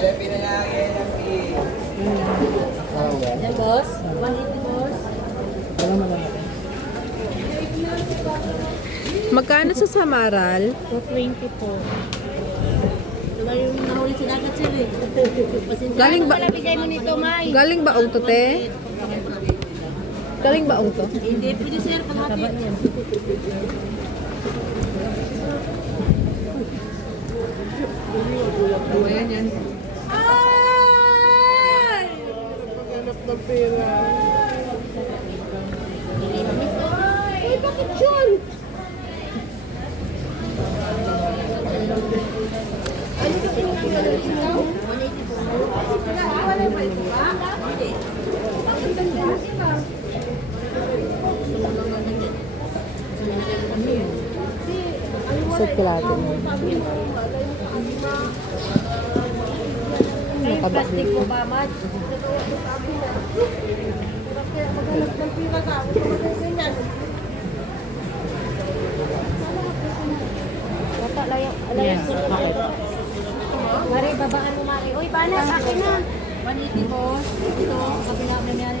Yan, boss. 180, boss. Magkano sa Samaral? 220 po. Diba yung nahuli si Dagat sir eh? Galing ba? Bigay mo nito, May. Galing ba to, te? Galing ba to? Hindi, pwede sir, paghati. Ayan yan. Ay! Maghanap ng pera. Ay, bakit yun? Ano ka pinagkakaroon ikaw? 180 po. Wala ba ito ba? Hindi. Bakit ganyan sila? Set ko lahat. Yung plastic mo ba, Mad? Maghanap ng pira ka. Ganyan. Bata, layo ko. Mari, babaan mo, Mari. Uy, paano? Akin na. 180 po. Ito, kabila na yan.